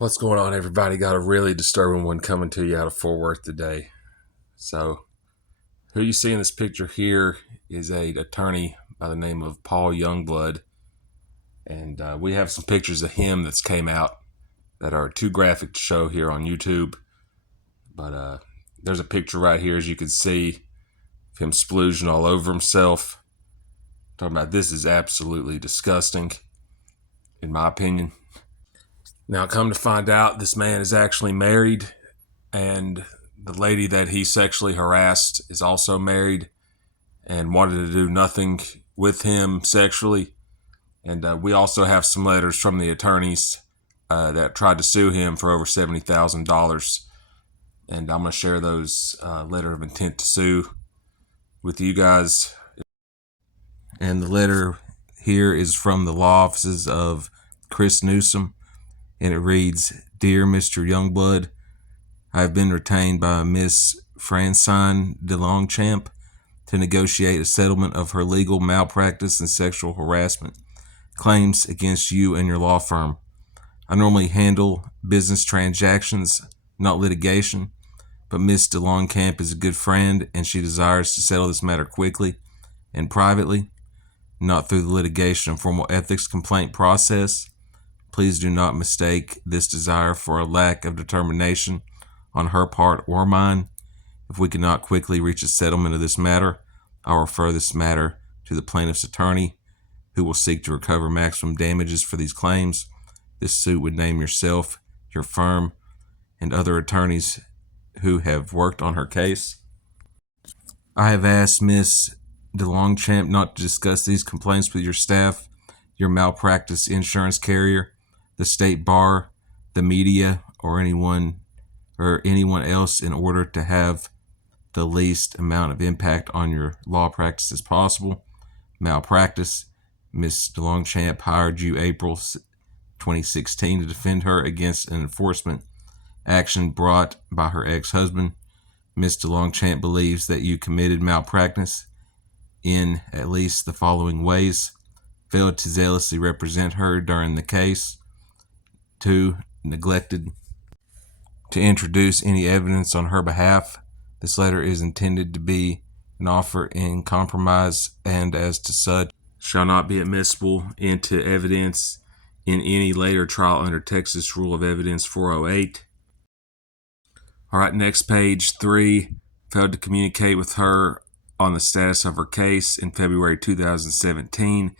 What's going on, everybody? Got a really disturbing one coming to you out of Fort Worth today. So, who you see in this picture here is a attorney by the name of Paul Youngblood, and we have some pictures of him that's came out that are too graphic to show here on YouTube. But there's a picture right here, as you can see, of him splooging all over himself. Talking about this is absolutely disgusting, in my opinion. Now, come to find out, this man is actually married, and the lady that he sexually harassed is also married and wanted to do nothing with him sexually. And we also have some letters from the attorneys that tried to sue him for over $70,000. And I'm going to share those letter of intent to sue with you guys. And the letter here is from the law offices of Chris Newsom, and it reads, "Dear Mr. Youngblood, I have been retained by Miss Francine DeLongchamp to negotiate a settlement of her legal malpractice and sexual harassment claims against you and your law firm. I normally handle business transactions, not litigation, but Miss DeLongchamp is a good friend and she desires to settle this matter quickly and privately, not through the litigation and formal ethics complaint process. Please do not mistake this desire for a lack of determination on her part or mine. If we cannot quickly reach a settlement of this matter, I'll refer this matter to the plaintiff's attorney, who will seek to recover maximum damages for these claims. This suit would name yourself, your firm, and other attorneys who have worked on her case. I have asked Miss DeLongchamp not to discuss these complaints with your staff, your malpractice insurance carrier, the state bar, the media, or anyone else in order to have the least amount of impact on your law practice as possible. Malpractice. Ms. DeLongchamp hired you April 2016 to defend her against an enforcement action brought by her ex-husband. Ms. DeLongchamp believes that you committed malpractice in at least the following ways: failed to zealously represent her during the case, 2. neglected to introduce any evidence on her behalf. This letter is intended to be an offer in compromise, and as to such shall not be admissible into evidence in any later trial under Texas Rule of Evidence 408. All right, next page, 3. Failed to communicate with her on the status of her case. In February 2017,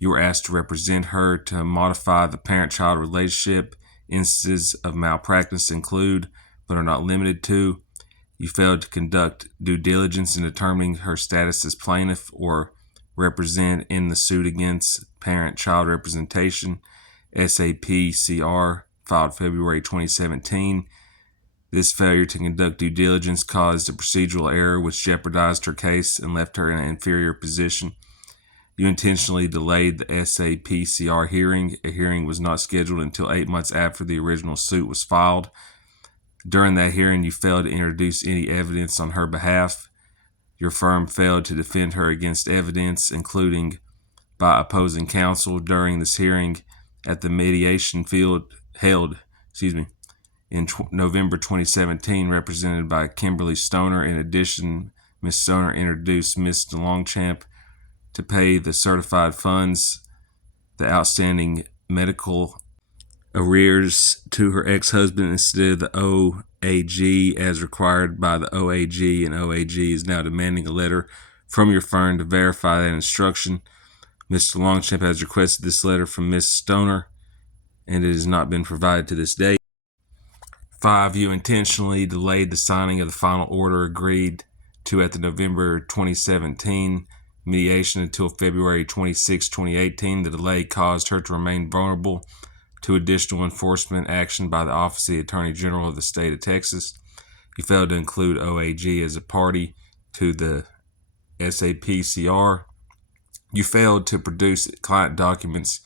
you were asked to represent her to modify the parent-child relationship. Instances of malpractice include, but are not limited to: you failed to conduct due diligence in determining her status as plaintiff or represent in the suit against parent-child representation, SAPCR, filed February 2017. This failure to conduct due diligence caused a procedural error which jeopardized her case and left her in an inferior position. You intentionally delayed the SAPCR hearing. A hearing was not scheduled until 8 months after the original suit was filed. During that hearing, you failed to introduce any evidence on her behalf. Your firm failed to defend her against evidence, including by opposing counsel during this hearing at the mediation held in November 2017, represented by Kimberly Stoner. In addition, Ms. Stoner introduced Ms. DeLongchamp to pay the certified funds, the outstanding medical arrears to her ex-husband instead of the OAG as required by the OAG, and OAG is now demanding a letter from your firm to verify that instruction. Mr. Longchamp has requested this letter from Ms. Stoner, and it has not been provided to this date. 5. You intentionally delayed the signing of the final order agreed to at the November 2017 mediation until February 26, 2018. The delay caused her to remain vulnerable to additional enforcement action by the Office of the Attorney General of the State of Texas. You failed to include OAG as a party to the SAPCR. You failed to produce client documents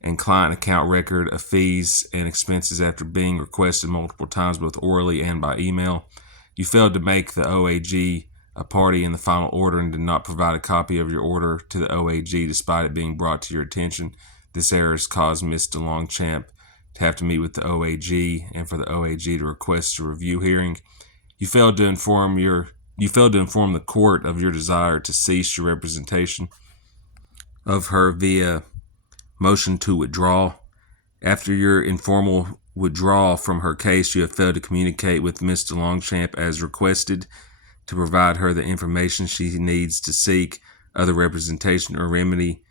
and client account record of fees and expenses after being requested multiple times, both orally and by email. You failed to make the OAG a party in the final order and did not provide a copy of your order to the OAG despite it being brought to your attention. This error has caused Ms. DeLongchamp to have to meet with the OAG and for the OAG to request a review hearing. You failed to inform the court of your desire to cease your representation of her via motion to withdraw. After your informal withdrawal from her case, you have failed to communicate with Mr. Longchamp as requested to provide her the information she needs to seek other representation or remedy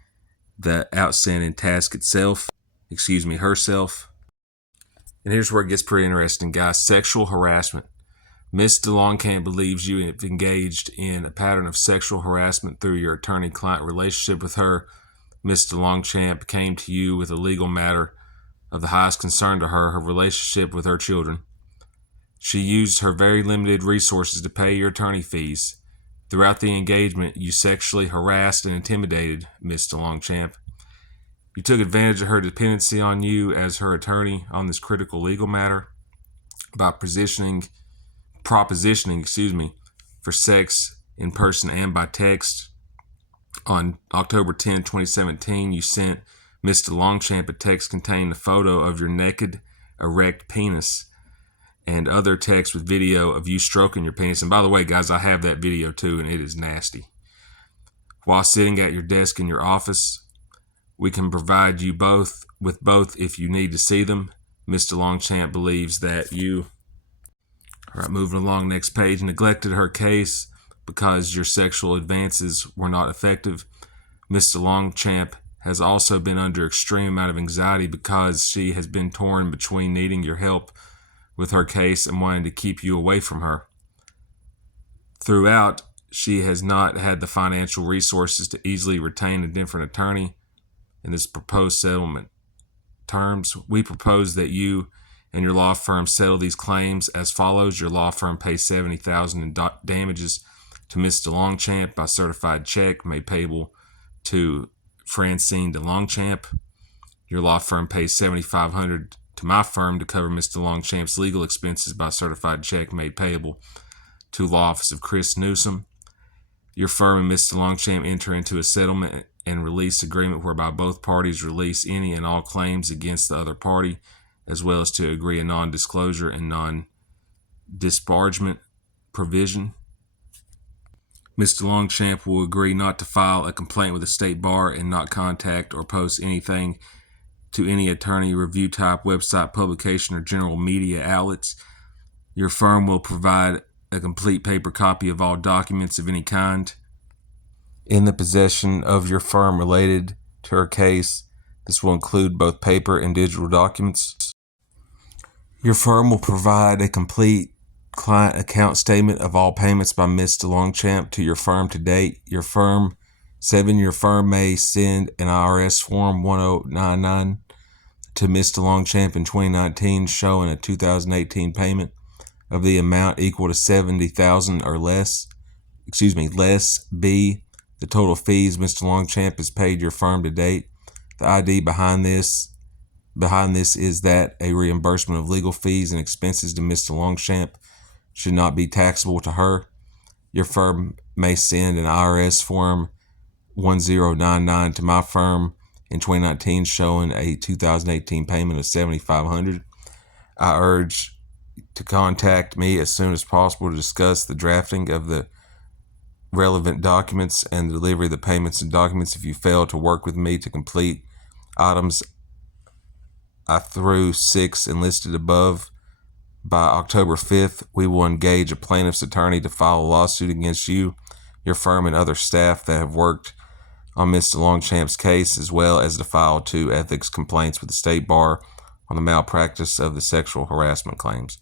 the outstanding task herself. And here's where it gets pretty interesting, guys. Sexual harassment. Ms. DeLongchamp believes you have engaged in a pattern of sexual harassment through your attorney-client relationship with her. Ms. DeLongchamp came to you with a legal matter of the highest concern to her, her relationship with her children. She used her very limited resources to pay your attorney fees. Throughout the engagement, you sexually harassed and intimidated Ms. DeLongchamp. You took advantage of her dependency on you as her attorney on this critical legal matter by propositioning for sex in person and by text. On October 10, 2017, you sent Mr. Longchamp a text containing a photo of your naked, erect penis and other text with video of you stroking your penis. And by the way, guys, I have that video too, and it is nasty. While sitting at your desk in your office, we can provide you with both if you need to see them. Mr. Longchamp believes that you, all right, moving along, next page, neglected her case because your sexual advances were not effective. Mr. Longchamp has also been under extreme amount of anxiety because she has been torn between needing your help with her case and wanting to keep you away from her. Throughout, she has not had the financial resources to easily retain a different attorney. In this proposed settlement terms, we propose that you and your law firm settle these claims as follows. Your law firm pays $70,000 in damages to Mr. Longchamp by certified check made payable to Francine DeLongchamp. Your law firm pays $7,500 to my firm to cover Mr. Longchamp's legal expenses by certified check made payable to Law Office of Chris Newsom. Your firm and Mr. Longchamp enter into a settlement and release agreement whereby both parties release any and all claims against the other party, as well as to agree a non-disclosure and non-disparagement provision. Mr. Longchamp will agree not to file a complaint with the state bar and not contact or post anything to any attorney review type website, publication, or general media outlets. Your firm will provide a complete paper copy of all documents of any kind in the possession of your firm related to her case. This will include both paper and digital documents. Your firm will provide a complete client account statement of all payments by Ms. DeLongchamp to your firm to date. Your firm may send an IRS Form 1099 to Ms. DeLongchamp in 2019 showing a 2018 payment of the amount equal to $70,000 or less. B, the total fees Mr. Longchamp has paid your firm to date. The ID behind this is that a reimbursement of legal fees and expenses to Mr. Longchamp should not be taxable to her. Your firm may send an IRS Form 1099 to my firm in 2019 showing a 2018 payment of $7,500. I urge to contact me as soon as possible to discuss the drafting of the relevant documents and the delivery of the payments and documents. If you fail to work with me to complete items I through 6 enlisted above by October 5th, we will engage a plaintiff's attorney to file a lawsuit against you, your firm, and other staff that have worked on Mr. Longchamp's case, as well as to file 2 ethics complaints with the state bar on the malpractice of the sexual harassment claims.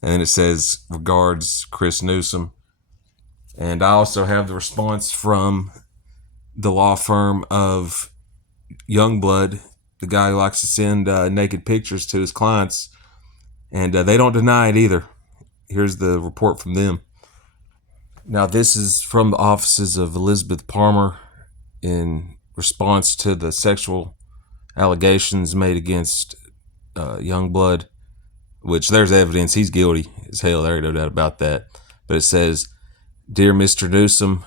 And then it says, regards, Chris Newsom. And I also have the response from the law firm of Youngblood, the guy who likes to send naked pictures to his clients. And they don't deny it either. Here's the report from them. Now, this is from the offices of Elizabeth Palmer in response to the sexual allegations made against Youngblood, which there's evidence he's guilty as hell. There ain't no doubt about that. But it says, Dear Mr. Newsom,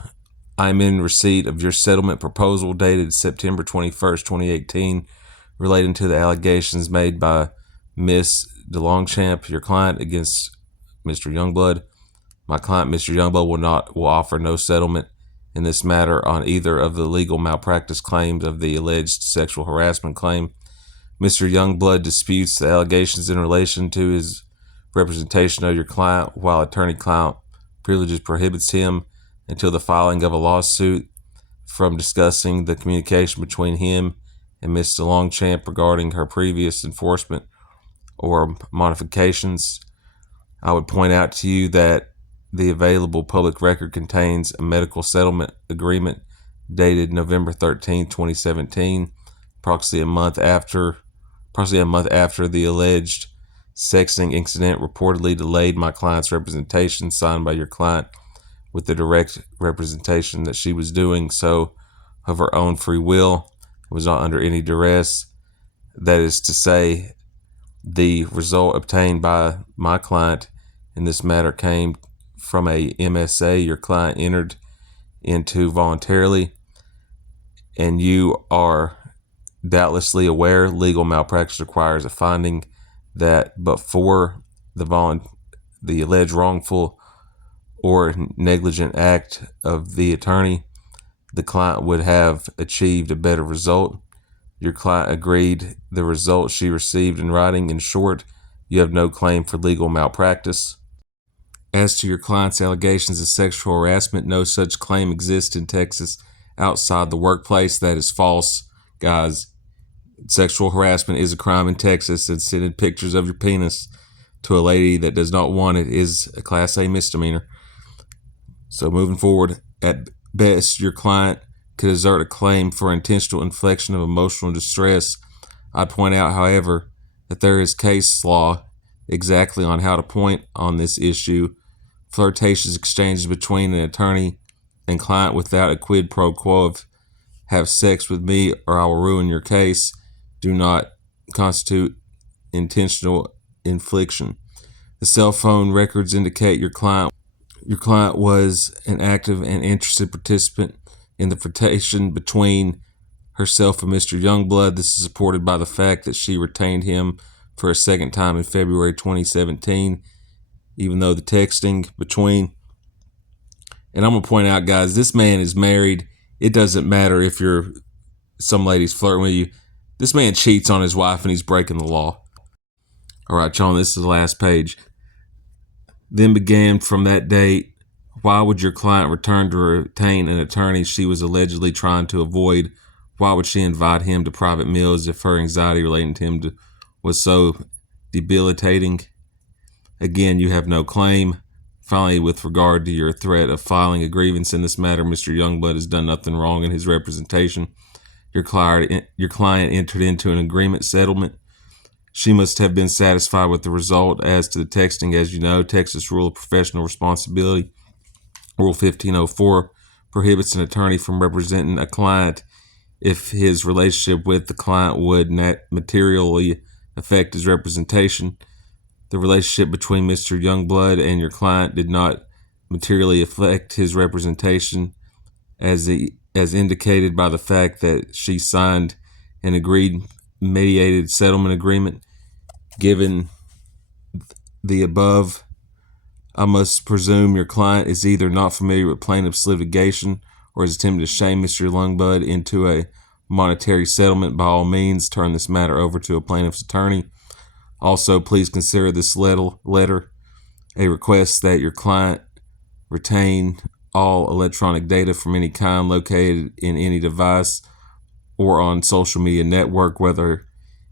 I'm in receipt of your settlement proposal dated September 21st, 2018, relating to the allegations made by Miss DeLongchamp, your client, against Mr. Youngblood. My client, Mr. Youngblood, will offer no settlement in this matter on either of the legal malpractice claims of the alleged sexual harassment claim. Mr. Youngblood disputes the allegations in relation to his representation of your client, while attorney-client privileges prohibits him, until the filing of a lawsuit, from discussing the communication between him and Ms. DeLongchamp regarding her previous enforcement or modifications. I would point out to you that the available public record contains a medical settlement agreement dated November 13, 2017, approximately a month after the alleged sexting incident reportedly delayed my client's representation, signed by your client with the direct representation that she was doing so of her own free will, was not under any duress. That is to say, the result obtained by my client in this matter came from a MSA your client entered into voluntarily, and you are doubtlessly aware legal malpractice requires a finding that but for the alleged wrongful or negligent act of the attorney, the client would have achieved a better result. Your client agreed the result she received in writing. In short, you have no claim for legal malpractice. As to your client's allegations of sexual harassment, no such claim exists in Texas outside the workplace. That is false, guys. Sexual harassment is a crime in Texas, and sending pictures of your penis to a lady that does not want it is a Class A misdemeanor. So moving forward, at best, your client could assert a claim for intentional infliction of emotional distress. I'd point out, however, that there is case law exactly on how to point on this issue. Flirtatious exchanges between an attorney and client without a quid pro quo of have sex with me or I will ruin your case do not constitute intentional infliction. The cell phone records indicate your client was an active and interested participant in the flirtation between herself and Mr. Youngblood. This is supported by the fact that she retained him for a second time in February 2017, even though the texting between. And I'm going to point out, guys, this man is married. It doesn't matter if some lady's flirting with you. This man cheats on his wife and he's breaking the law. All right, John, this is the last page. Then began from that date. Why would your client return to retain an attorney she was allegedly trying to avoid? Why would she invite him to private meals if her anxiety relating to him was so debilitating? Again, you have no claim. Finally, with regard to your threat of filing a grievance in this matter, Mr. Youngblood has done nothing wrong in his representation. Your client entered into an agreement settlement. She must have been satisfied with the result. As to the texting, as you know, Texas Rule of Professional Responsibility, Rule 1504, prohibits an attorney from representing a client if his relationship with the client would materially affect his representation. The relationship between Mr. Youngblood and your client did not materially affect his representation, as indicated by the fact that she signed an agreed mediated settlement agreement. Given the above, I must presume your client is either not familiar with plaintiff's litigation or is attempting to shame Mr. Youngblood into a monetary settlement. By all means, turn this matter over to a plaintiff's attorney. Also, please consider this letter a request that your client retain all electronic data from any kind located in any device or on social media network, whether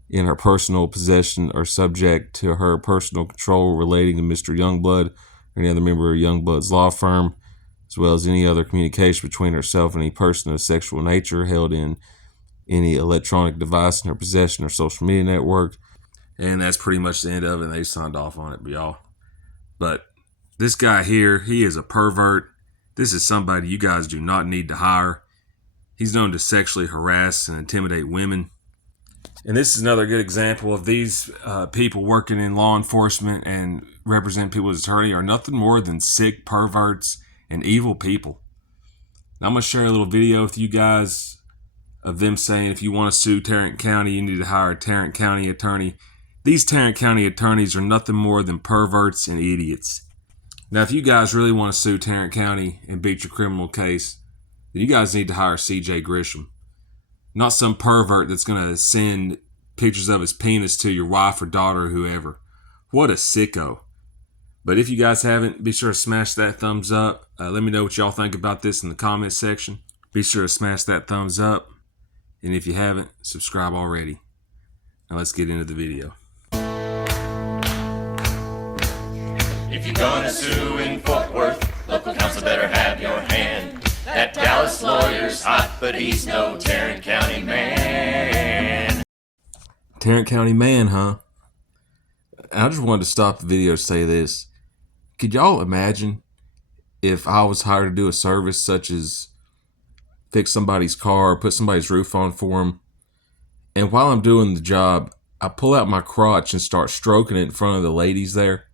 in her personal possession or subject to her personal control, relating to Mr. Youngblood or any other member of Youngblood's law firm, as well as any other communication between herself and any person of sexual nature held in any electronic device in her possession or social media network. And that's pretty much the end of it. And they signed off on it, y'all. But this guy here, he is a pervert. This is somebody you guys do not need to hire. He's known to sexually harass and intimidate women. And this is another good example of these people working in law enforcement and represent people as attorney are nothing more than sick perverts and evil people. Now I'm going to share a little video with you guys of them saying if you want to sue Tarrant County, you need to hire a Tarrant County attorney. These Tarrant County attorneys are nothing more than perverts and idiots. Now, if you guys really want to sue Tarrant County and beat your criminal case, then you guys need to hire CJ Grisham. Not some pervert that's going to send pictures of his penis to your wife or daughter or whoever. What a sicko. But if you guys haven't, be sure to smash that thumbs up. Let me know what y'all think about this in the comments section. Be sure to smash that thumbs up. And if you haven't, subscribe already. Now let's get into the video. If you're gonna sue in Fort Worth, local counsel better have your hand. That Dallas lawyer's hot, but he's no Tarrant County man. Tarrant County man, huh? I just wanted to stop the video to say this. Could y'all imagine if I was hired to do a service such as fix somebody's car or put somebody's roof on for them, and while I'm doing the job, I pull out my crotch and start stroking it in front of the ladies there,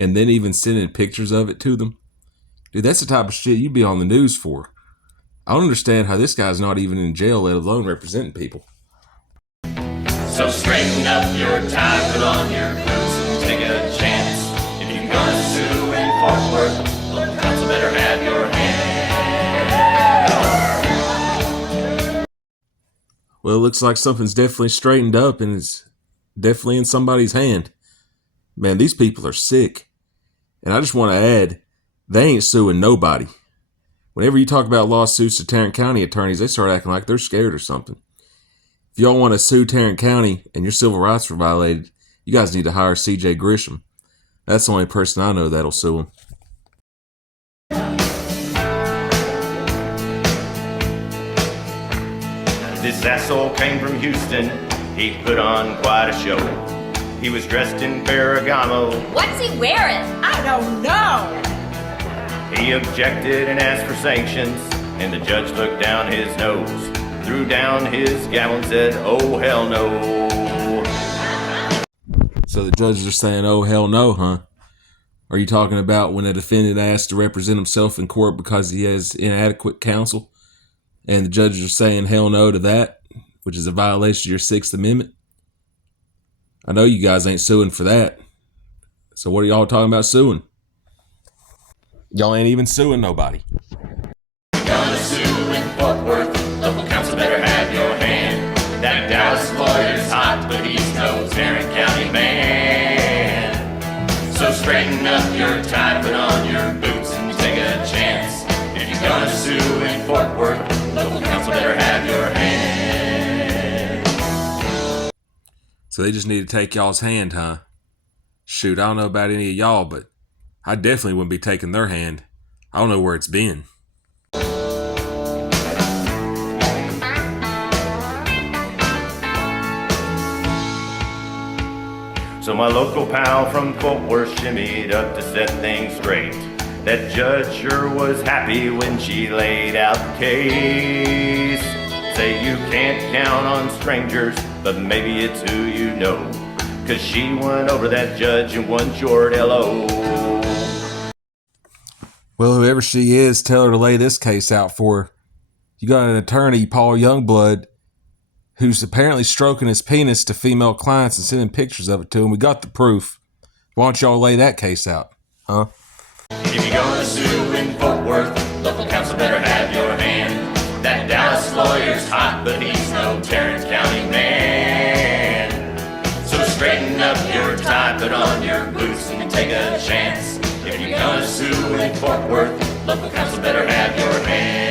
and then even sending pictures of it to them? Dude, that's the type of shit you'd be on the news for. I don't understand how this guy's not even in jail, let alone representing people. So straighten up your tie, put on your boots, and take a chance. If you're gonna sue in Fort Worth, local counsel better have your hand. Well, it looks like something's definitely straightened up and is definitely in somebody's hand. Man, these people are sick. And I just want to add, they ain't suing nobody. Whenever you talk about lawsuits to Tarrant County attorneys, they start acting like they're scared or something. If y'all want to sue Tarrant County and your civil rights were violated, you guys need to hire CJ Grisham. That's the only person I know that'll sue him. This asshole came from Houston. He put on quite a show. He was dressed in Ferragamo. What's he wearing? I don't know. He objected and asked for sanctions, and the judge looked down his nose, threw down his gavel and said, "Oh, hell no." So the judges are saying, oh, hell no, huh? Are you talking about when a defendant asks to represent himself in court because he has inadequate counsel, and the judges are saying hell no to that, which is a violation of your Sixth Amendment? I know you guys ain't suing for that. So what are y'all talking about suing? Y'all ain't even suing nobody. Gonna sue in Fort Worth, local counsel better have your hand. That Dallas lawyer's hot, but he's no Tarrant County man. So straighten up your tie, put on your boots, and take a chance. If you're gonna sue in Fort Worth, local counsel better have your hand. So they just need to take y'all's hand, huh? Shoot, I don't know about any of y'all, but I definitely wouldn't be taking their hand. I don't know where it's been. So my local pal from Fort Worth shimmied up to set things straight. That judge sure was happy when she laid out the case. Say you can't count on strangers, but maybe it's who you know. 'Cause she went over that judge in one short LO. Well, whoever she is, tell her to lay this case out for her. You got an attorney, Paul Youngblood, who's apparently stroking his penis to female clients and sending pictures of it to him. We got the proof. Why don't y'all lay that case out, huh? If you're gonna sue in Fort Worth, local counsel better have your hand. That Dallas lawyer's hot, but he's no Tarrant County man. So straighten up your tie, put on your boots, and take a chance. If you're gonna sue in Fort Worth, local counsel better have your hand.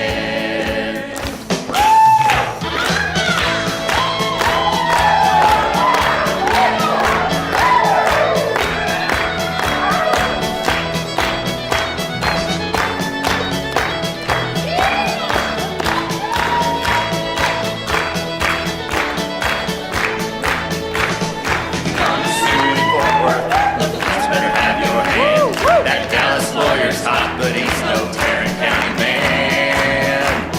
Hot, but he's no Tarrant County man.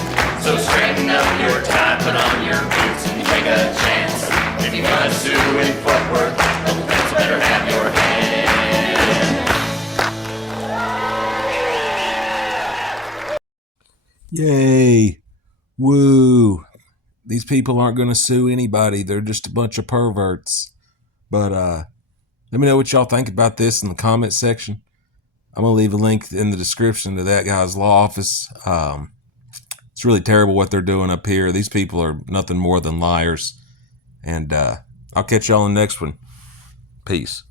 So straighten up your tie, put on your boots, and take a chance. If you're gonna sue in Fort Worth, local counsel better have your hand. Yay. Woo. These people aren't going to sue anybody. They're just a bunch of perverts. But let me know what y'all think about this in the comment section. I'm going to leave a link in the description to that guy's law office. It's really terrible what they're doing up here. These people are nothing more than liars. And I'll catch y'all in the next one. Peace.